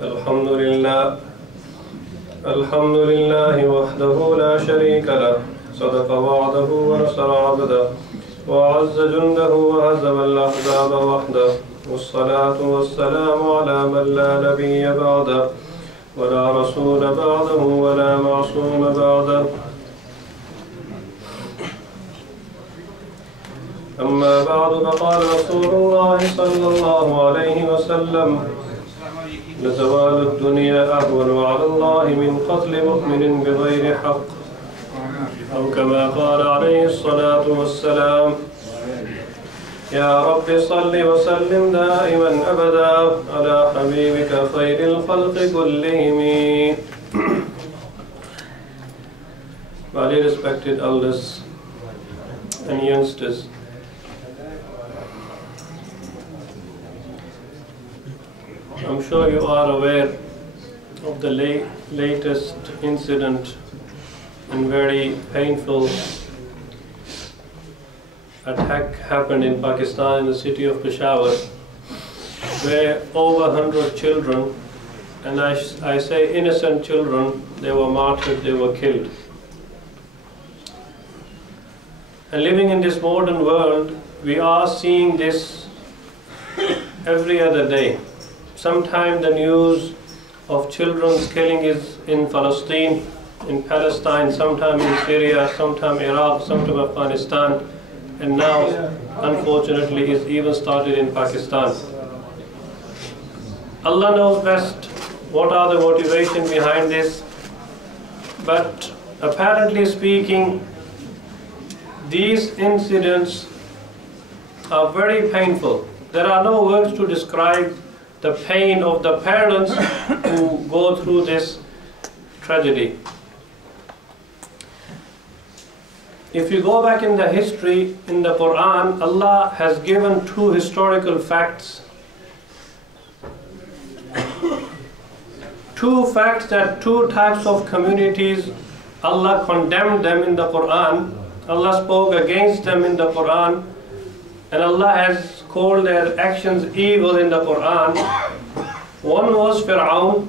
الحمد لله وحده لا شريك له صدق وعده ونصر عبده وأعز جنده وهزم الأحزاب وحده والصلاة والسلام على من لا نبي بعده ولا رسول بعده ولا معصوم بعده أما بعد فقال رسول الله صلى الله عليه وسلم لزوال الدنيا أهون على الله من قتل مؤمن بغير حق أو كما قال عليه الصلاة والسلام يا رب صل وسلم دائما أبدا على حبيبك خير الخلق كلهم. Very respected elders and youngsters, I'm sure you are aware of the latest incident and very painful attack happened in Pakistan in the city of Peshawar, where over 100 children, and I say innocent children, they were martyred, they were killed. And living in this modern world, we are seeing this every other day. Sometimes the news of children's killing is in Palestine, in Palestine, sometimes in Syria, sometimes Iraq, sometimes Afghanistan, and now, unfortunately, it's even started in Pakistan. Allah knows best what are the motivations behind this, but apparently speaking, these incidents are very painful. There are no words to describe the pain of the parents who go through this tragedy. If you go back in the history, in the Quran, Allah has given two historical facts. Two facts that two types of communities, Allah condemned them in the Quran. Allah spoke against them in the Quran. And Allah has called their actions evil in the Quran. One was Fir'aun,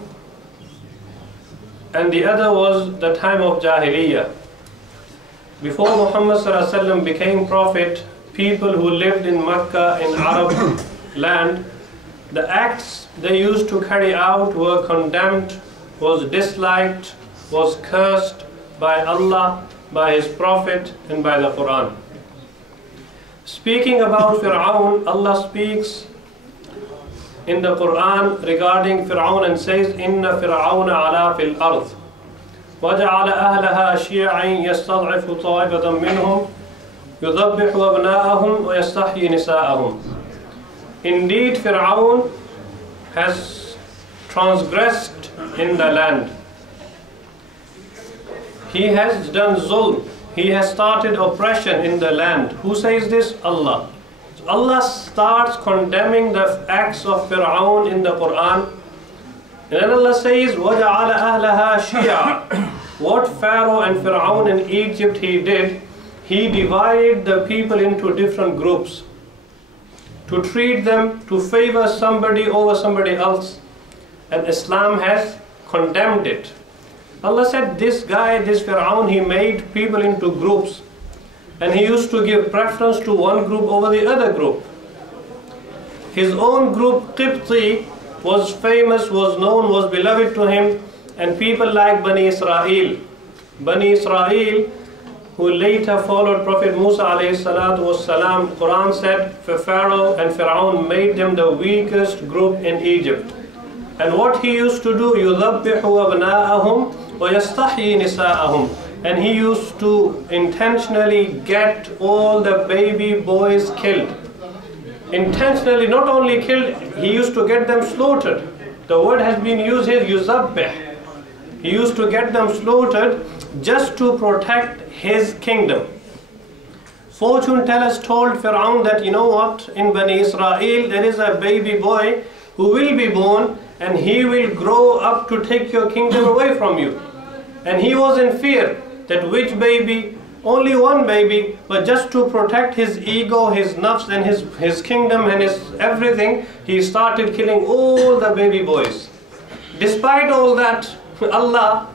and the other was the time of Jahiliyyah. Before Muhammad ﷺ became prophet, people who lived in Mecca, in Arab land, the acts they used to carry out were condemned, was disliked, was cursed by Allah, by His Prophet, and by the Quran. Speaking about Fir'aun, Allah speaks in the Quran regarding Fir'aun and says, Inna Fir'auna ala fil ardh وَجَعَلَ أَهْلَهَا شِيَعًا يَسْتَضْعِفُ طَائِفَةً مِّنْهُمْ يُذَبِّحُ أَبْنَاءَهُمْ وَيَسْتَحْيِي نِسَاءَهُمْ. Indeed, Fir'aun has transgressed in the land. He has done zulm. He has started oppression in the land. Who says this? Allah. So Allah starts condemning the acts of Fir'aun in the Quran. And then Allah says, وَجَعَلَ أَهْلَهَا شِيَعًا. What Pharaoh and Fir'aun in Egypt he did, he divided the people into different groups to treat them, to favor somebody over somebody else. And Islam has condemned it. Allah said, this guy, this Fir'aun, he made people into groups. And he used to give preference to one group over the other group. His own group, Qibti, was famous, was known, was beloved to him. And people like Bani Israel. Bani Israel, who later followed Prophet Musa alayhi salatu was salam, Quran said, Pharaoh and Fir'aun made them the weakest group in Egypt. And what he used to do, يُذَبِّحُ أَبْنَاءَهُمْ وَيَسْتَحْيِي نِسَاءَهُمْ. And he used to intentionally get all the baby boys killed. Intentionally, not only killed, he used to get them slaughtered. The word has been used here, yuzabbih. He used to get them slaughtered just to protect his kingdom. Fortune tellers told Fir'aun that, you know what, in Bani Israel there is a baby boy who will be born and he will grow up to take your kingdom away from you. And he was in fear that which baby, only one baby, but just to protect his ego, his nafs and his kingdom and his everything, he started killing all the baby boys. Despite all that, Allah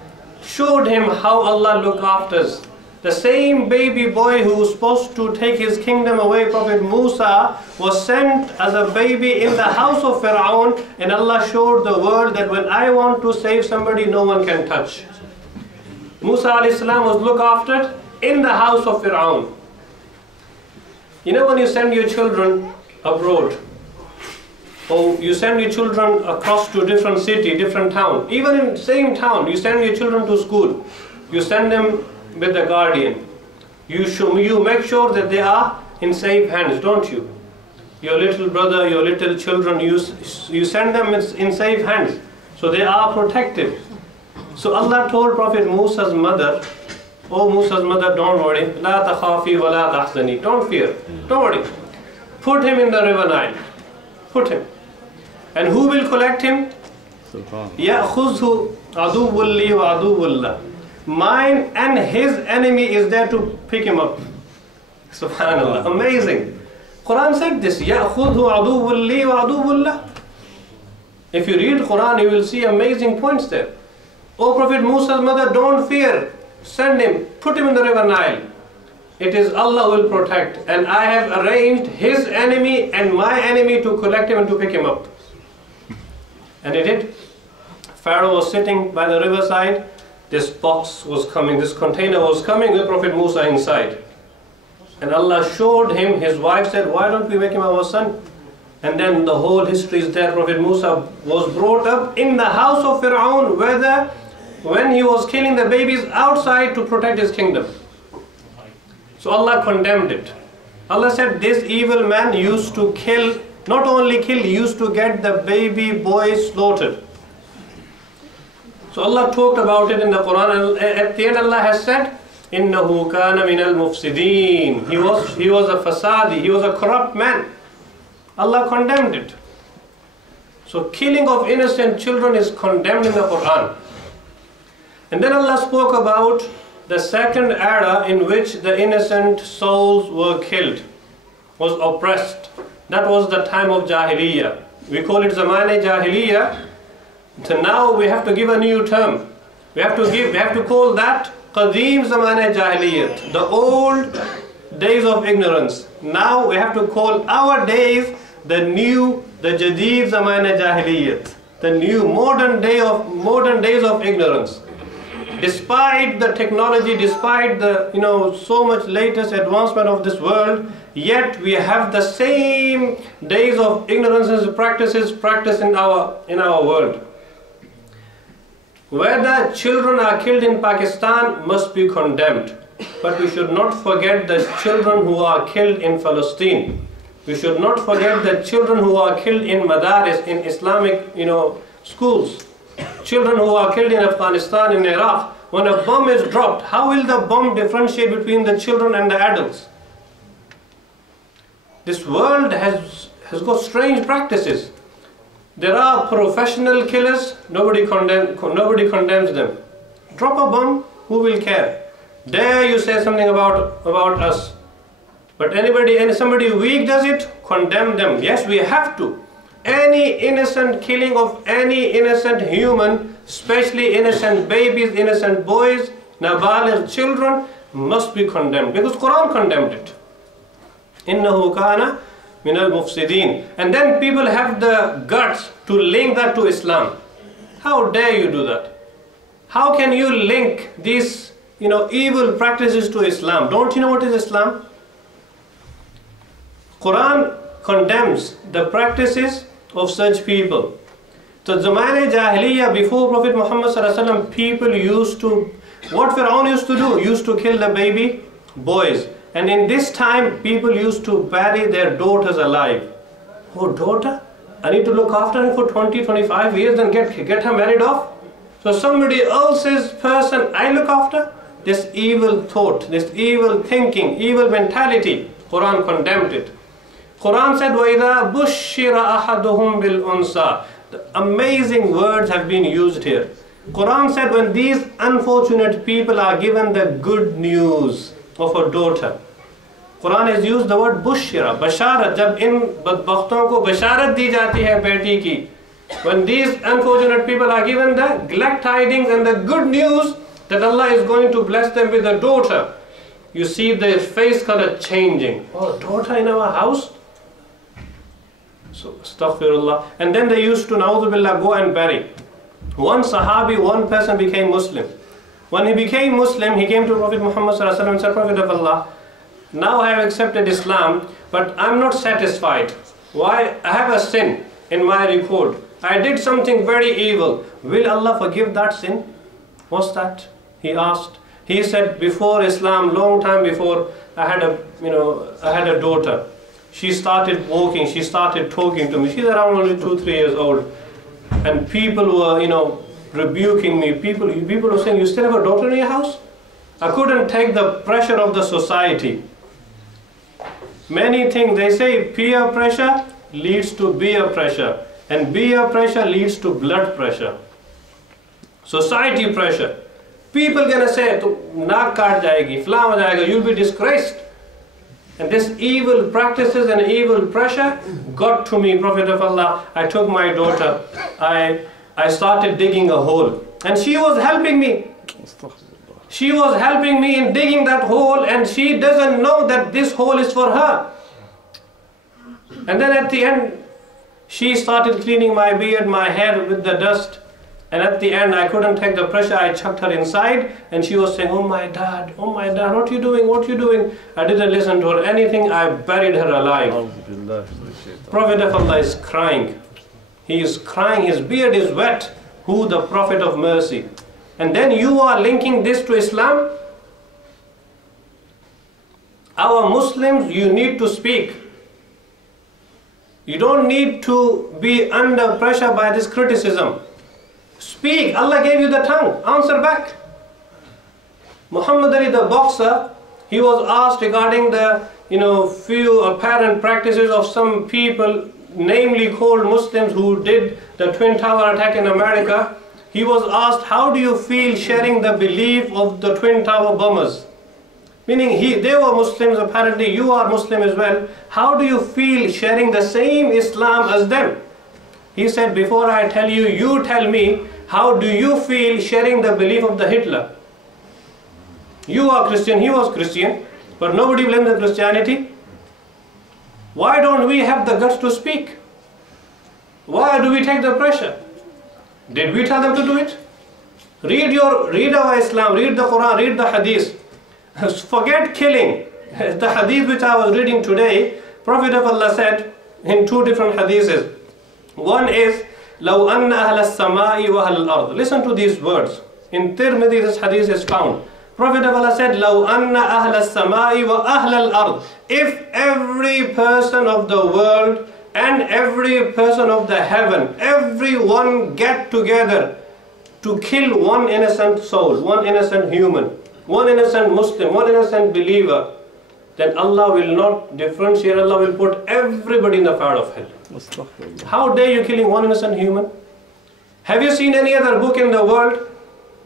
showed him how Allah look after us. The same baby boy who was supposed to take his kingdom away, Prophet Musa, was sent as a baby in the house of Fir'aun, and Allah showed the world that when I want to save somebody, no one can touch. Musa a.s. was looked after in the house of Fir'aun. You know, when you send your children abroad, or you send your children across to a different city, different town, even in the same town, you send your children to school, you send them with the guardian. You make sure that they are in safe hands, don't you? Your little brother, your little children, you send them in safe hands, so they are protected. So Allah told Prophet Musa's mother, "Oh Musa's mother, don't worry, la takhafi wa la tahzani, don't fear, don't worry. Put him in the river Nile, put him. And who will collect him? Ya'khuzhu aduwwun li wa aduwwun lah. Mine and his enemy is there to pick him up." Subhanallah, amazing. Quran said this, "Ya'khudhu aduwwun li wa aduwwun lah." If you read Quran, you will see amazing points there. Oh Prophet Musa's mother, don't fear. Send him, put him in the river Nile. It is Allah who will protect, and I have arranged his enemy and my enemy to collect him and to pick him up. And it did. Pharaoh was sitting by the riverside. This box was coming, this container was coming with Prophet Musa inside. And Allah showed him, his wife said, "Why don't we make him our son?" And then the whole history is there. Prophet Musa was brought up in the house of Fir'aun, when he was killing the babies outside to protect his kingdom. So Allah condemned it. Allah said this evil man used to kill, not only kill, he used to get the baby boys slaughtered. So Allah talked about it in the Quran, and at the end Allah has said, "Innahu kana minal mufsideen." He was a fasadi, he was a corrupt man. Allah condemned it. So killing of innocent children is condemned in the Quran. And then Allah spoke about the second era in which the innocent souls were killed, was oppressed. That was the time of Jahiliyyah. We call it Zamane Jahiliyyah. So now we have to give a new term. We have to call that Qadim Zamane Jahiliyyat, the old days of ignorance. Now we have to call our days the Jadid Zamane Jahiliyyat, the new modern days of ignorance. Despite the technology, despite the so much latest advancement of this world, yet we have the same days of ignorance and practices practiced in our world. Whether children are killed in Pakistan must be condemned, but we should not forget the children who are killed in Palestine. We should not forget the children who are killed in madaris, in Islamic schools. Children who are killed in Afghanistan, in Iraq. When a bomb is dropped, how will the bomb differentiate between the children and the adults? This world has got strange practices. There are professional killers, nobody condemns them. Drop a bomb, who will care? Dare you say something about us? But somebody weak does it, condemn them. Yes, we have to. Any innocent killing of any innocent human, especially innocent babies, innocent boys, nabaligh children, must be condemned, because Quran condemned it. Innahu kana minal mufsideen. And then people have the guts to link that to Islam. How dare you do that? How can you link these evil practices to Islam? Don't you know what is Islam? Quran condemns the practices of such people. So Zamane Jahiliyyah, before Prophet Muhammad sallallahu alaihi wasallam, people used to, what Fir'aun used to do, used to kill the baby boys. And in this time, people used to bury their daughters alive. Oh, daughter? I need to look after her for 20-25 years and get her married off? So somebody else's person I look after? This evil thought, this evil thinking, evil mentality, Quran condemned it. Quran said, وَإِذَا بُشِّرَ أَحَدُهُمْ بِالْأُنْسَى. The amazing words have been used here. Quran said, when these unfortunate people are given the good news of a daughter, Quran has used the word bushira, basharat. जब इन बदबख्तों को बशारत दी जाती है बेटी की, When these unfortunate people are given the glad tidings and the good news that Allah is going to bless them with a daughter, you see their face color changing. Oh, daughter in our house? So, astaghfirullah. And then they used to, na'udhu billah, go and bury. One Sahabi, one person became Muslim. When he became Muslim, he came to Prophet Muhammad sallallahu alaihi wasallam and said, Prophet of Allah, now I have accepted Islam, but I'm not satisfied. Why? I have a sin in my report. I did something very evil. Will Allah forgive that sin? What's that? He asked. He said, before Islam, long time before, I had a daughter. She started walking, she started talking to me. She's around only 2-3 years old. And people were, rebuking me. People were saying, you still have a daughter in your house? I couldn't take the pressure of the society. Many things, they say peer pressure leads to beer pressure. And beer pressure leads to blood pressure. Society pressure. People gonna say, naak kaat jayegi, flan ho jayega, you'll be disgraced. And this evil practices and evil pressure got to me, Prophet of Allah. I took my daughter, I started digging a hole. And she was helping me. She was helping me in digging that hole, and she doesn't know that this hole is for her. And then at the end, she started cleaning my beard, my hair with the dust. And at the end, I couldn't take the pressure. I chucked her inside, and she was saying, oh my dad, what are you doing, what are you doing? I didn't listen to her anything. I buried her alive. Prophet of Allah is crying. He is crying, his beard is wet. Who? The Prophet of mercy. And then you are linking this to Islam? Our Muslims, you need to speak. You don't need to be under pressure by this criticism. Speak. Allah gave you the tongue. Answer back. Muhammad Ali, the boxer, he was asked regarding the few apparent practices of some people, namely called Muslims, who did the Twin Tower attack in America. He was asked, how do you feel sharing the belief of the Twin Tower bombers? Meaning they were Muslims, apparently you are Muslim as well. How do you feel sharing the same Islam as them? He said, before I tell you, you tell me, how do you feel sharing the belief of the Hitler? You are Christian, he was Christian, but nobody blames the Christianity. Why don't we have the guts to speak? Why do we take the pressure? Did we tell them to do it? Read our Islam, read the Quran, read the Hadith. Forget killing. The Hadith which I was reading today, Prophet of Allah said in 2 different Hadiths. One is, لَوْ أَنَّ أَهْلَ السَّمَاءِ وَأَهْلَ الْأَرْضِ. Listen to these words. In Tirmidhi this Hadith is found. Prophet of Allah said, لَوْ أَنَّ أَهْلَ السَّمَاءِ وَأَهْلَ الْأَرْضِ. If every person of the world and every person of the heaven, everyone get together to kill one innocent soul, one innocent human, one innocent Muslim, one innocent believer, then Allah will not differentiate. Allah will put everybody in the fire of hell. How dare you killing one innocent human? Have you seen any other book in the world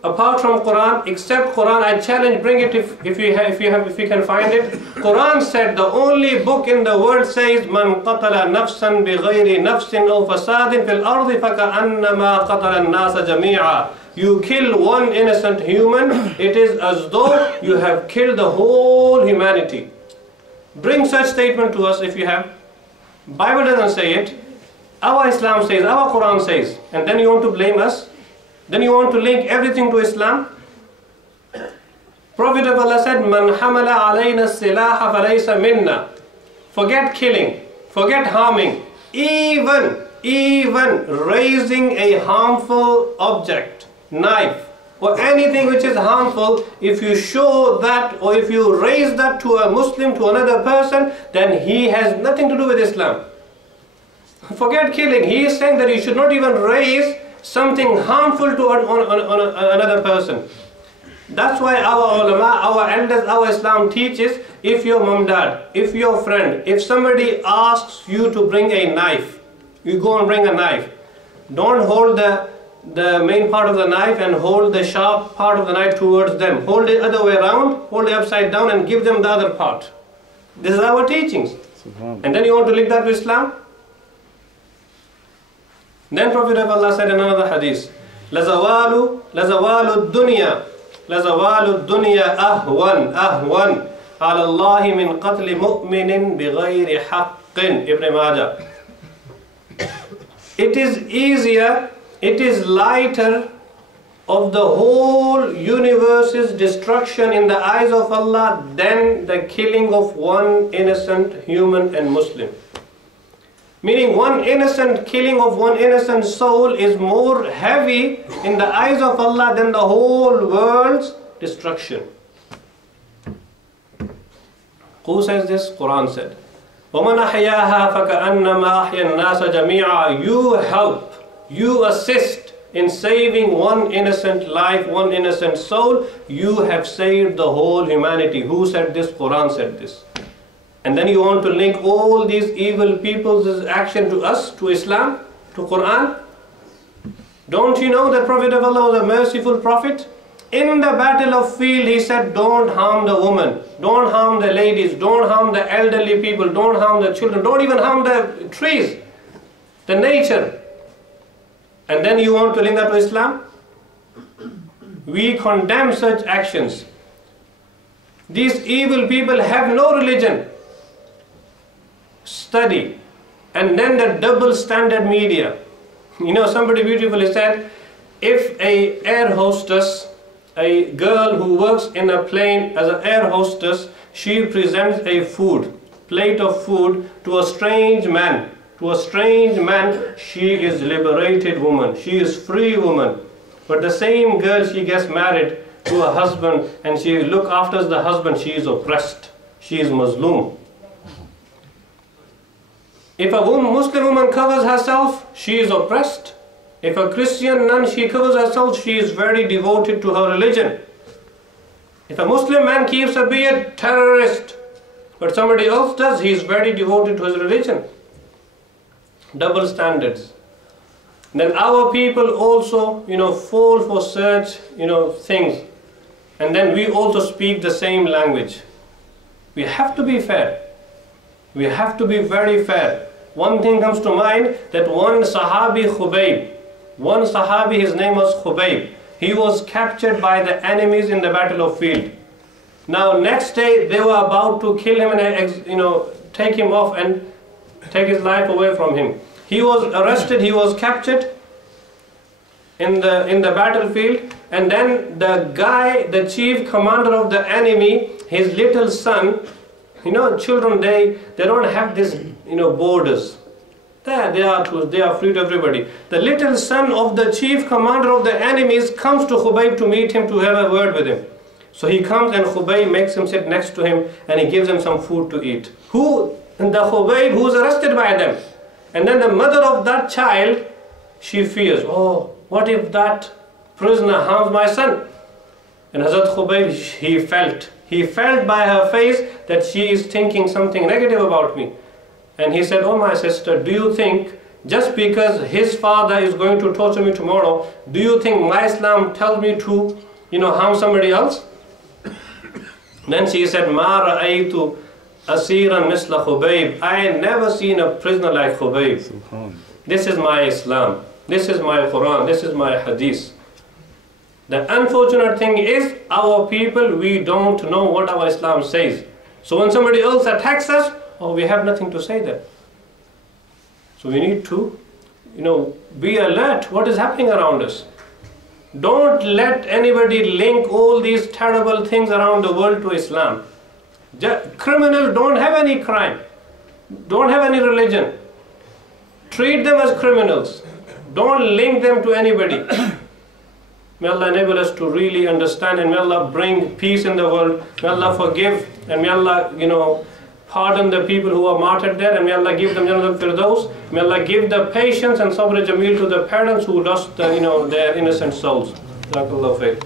apart from Quran, except Quran? I challenge, bring it if you can find it. Quran said the only book in the world says, "Man qatala nafsan bighayri nafsin aw fasadin fil ardi faka'annama qatala an-nasa jami'a." You kill one innocent human, it is as though you have killed the whole humanity. Bring such statement to us if you have. Bible doesn't say it. Our Islam says, our Quran says, and then you want to blame us? Then you want to link everything to Islam? Prophet of Allah said, "Man hamala alayna silaha falaysa minna." Forget killing, forget harming, even raising a harmful object, knife, or anything which is harmful, if you show that or if you raise that to a Muslim, to another person, then he has nothing to do with Islam. Forget killing. He is saying that you should not even raise something harmful to another person. That's why our ulama, our elders, our Islam teaches, if your mom, dad, if your friend, if somebody asks you to bring a knife, you go and bring a knife. Don't hold the main part of the knife and hold the sharp part of the knife towards them. Hold it other way around, hold it upside down and give them the other part. This is our teachings. And then you want to link that to Islam? Then Prophet of Allah said in another hadith, لَزَوَالُ الدُّنْيَا أَهْوَنْ عَلَى اللَّهِ مِنْ قَتْلِ مُؤْمِنٍ بِغَيْرِ حَقٍّ. Ibn Majah. It is easier, it is lighter of the whole universe's destruction in the eyes of Allah than the killing of one innocent human and Muslim. Meaning one innocent killing of one innocent soul is more heavy in the eyes of Allah than the whole world's destruction. Who says this? Quran said. وَمَنْ أَحْيَاهَا فَكَأَنَّمَا أَحْيَا النَّاسَ جَمِيعًا. You help, you assist in saving one innocent life, one innocent soul. You have saved the whole humanity. Who said this? Quran said this. And then you want to link all these evil people's action to us, to Islam, to Quran? Don't you know that Prophet of Allah was a merciful prophet? In the battle of field, he said, don't harm the woman, don't harm the ladies, don't harm the elderly people, don't harm the children, don't even harm the trees, the nature. And then you want to link that to Islam? We condemn such actions. These evil people have no religion. Study. And then the double standard media. You know, somebody beautifully said, if a air hostess, a girl who works in a plane as an air hostess, she presents a plate of food to a strange man. To a strange man, she is liberated woman. She is free woman. But the same girl, she gets married to a husband and she looks after the husband, she is oppressed. She is Muslim. If a Muslim woman covers herself, she is oppressed. If a Christian nun, she covers herself, she is very devoted to her religion. If a Muslim man keeps a beard, terrorist. But somebody else does, he is very devoted to his religion. Double standards. Then our people also, fall for such, things. And then we also speak the same language. We have to be fair. We have to be very fair. One thing comes to mind, that one Sahabi, his name was Khubayb. He was captured by the enemies in the battle of field. Now next day they were about to kill him and take him off and take his life away from him. He was arrested, he was captured in the battlefield, and then the chief commander of the enemy, his little son, children, they don't have this borders. They are free to everybody. The little son of the chief commander of the enemies comes to Khubayb to meet him, to have a word with him. So he comes and Khubayb makes him sit next to him and he gives him some food to eat. The Khubayb who is arrested by them. And then the mother of that child, she fears, oh, what if that prisoner harms my son? And Hazrat Khubayb, he felt by her face that she is thinking something negative about me. And he said, oh my sister, do you think just because his father is going to torture me tomorrow, do you think my Islam tells me to, harm somebody else? Then she said, Ma ra'aytu asiran misla Khubayb. I never seen a prisoner like Khubayb. This is my Islam. This is my Quran. This is my Hadith. The unfortunate thing is, our people, we don't know what our Islam says. So when somebody else attacks us, we have nothing to say there. So we need to, be alert what is happening around us. Don't let anybody link all these terrible things around the world to Islam. Criminals don't have any crime, don't have any religion. Treat them as criminals. Don't link them to anybody. May Allah enable us to really understand, and may Allah bring peace in the world. May Allah forgive, and may Allah, pardon the people who are martyred there, and may Allah give them Jannat al-Firdaus. May Allah give the patience and sabr jameel to the parents who lost their innocent souls. Jazakallahu khair.